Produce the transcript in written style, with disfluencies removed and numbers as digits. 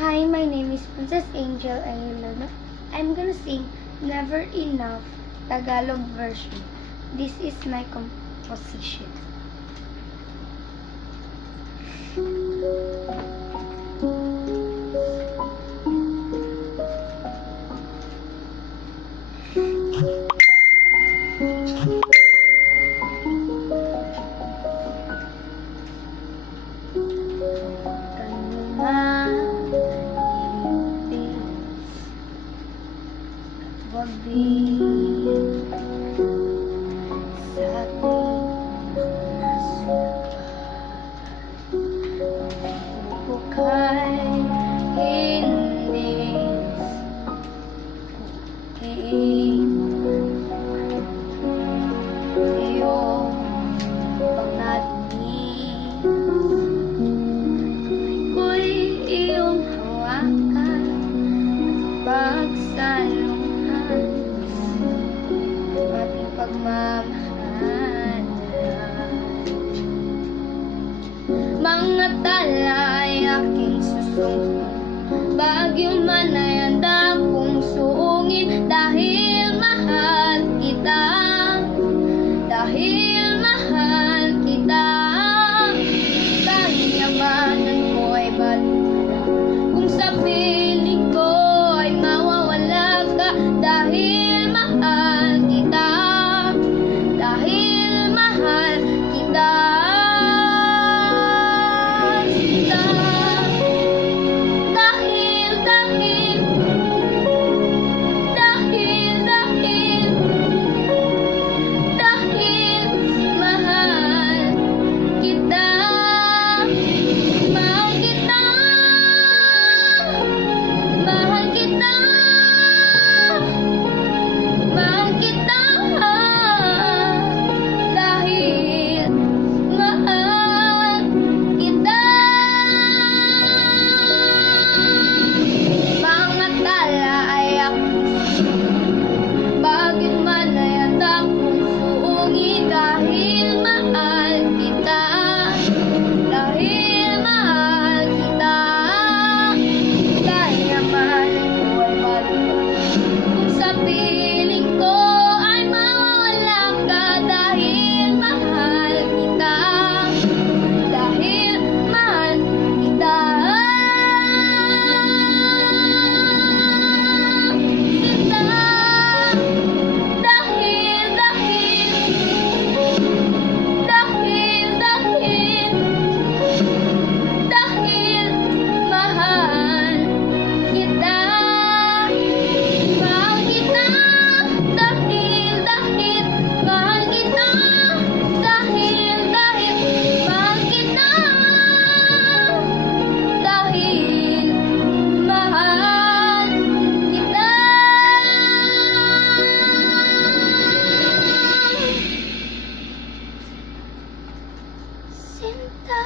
Hi, my name is Princess Angel Ayala. I'm gonna sing Never Enough Tagalog version. This is my composition. Wag din sa ating nasukat ko kay hindi iyong pangadinig ko'y iyong hawakan at pagsalungan ating pagmamahalan. Mga tala ay aking susungin, bagyo man ay handa kong suungin, dahil mahal kita, dahil mahal kita. Kayamanan ko ay baliwala kung sa piling ko ay mawawala ka, dahil mahal kita, dahil mahal kita. Sinta.